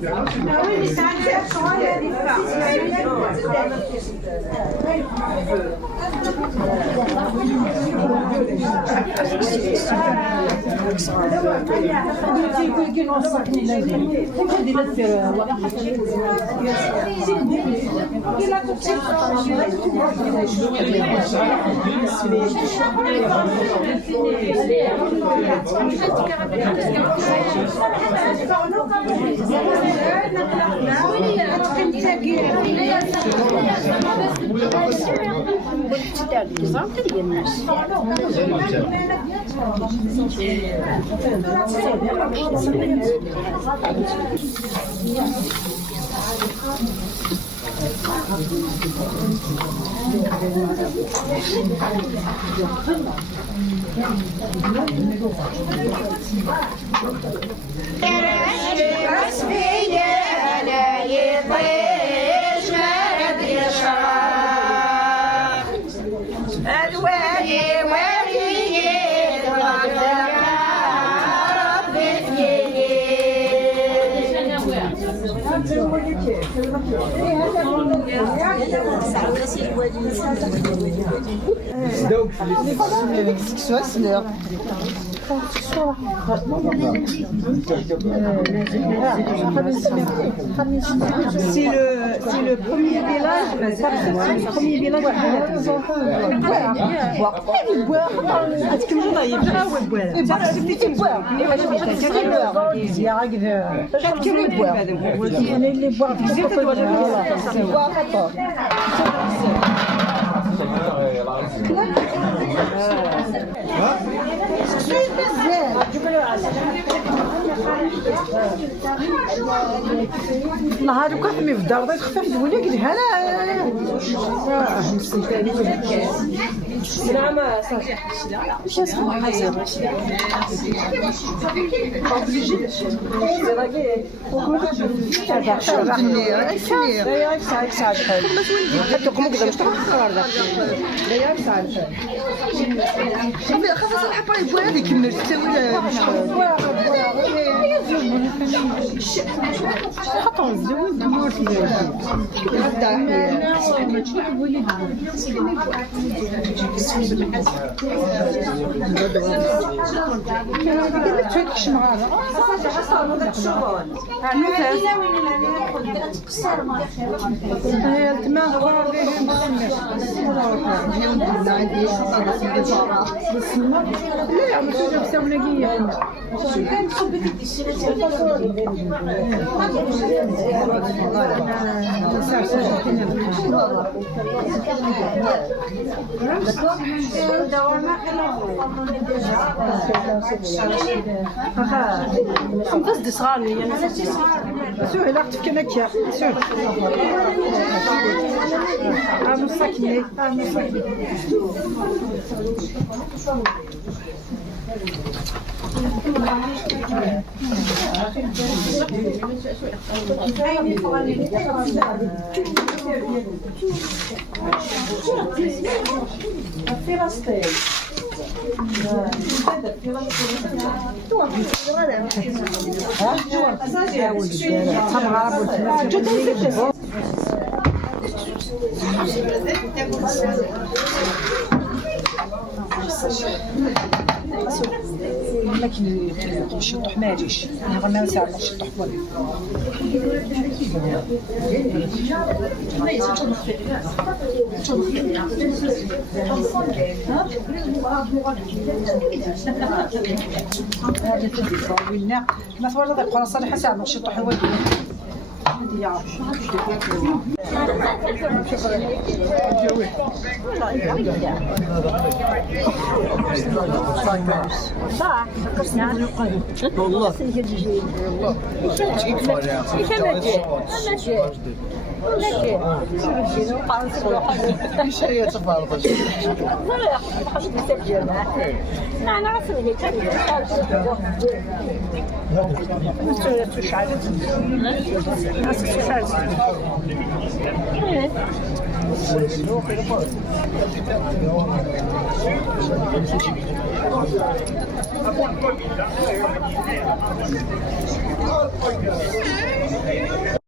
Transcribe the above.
C'est le premier village, le premier village نهار كنحمي في الدار بغيت خفيف زوينه قلت لها لا صافي واش اسمع حاجه قصدي صغاري انا سوي لا تفكنا كيا سوي مسكني لكن الشطح ما يجيش انا غنى ساعه الشطح ولا ما صور هذا القرص صالح ساعه الشطح هو والله ايش هي تفاوض لا حبيت نسجل انا عارفه اللي كان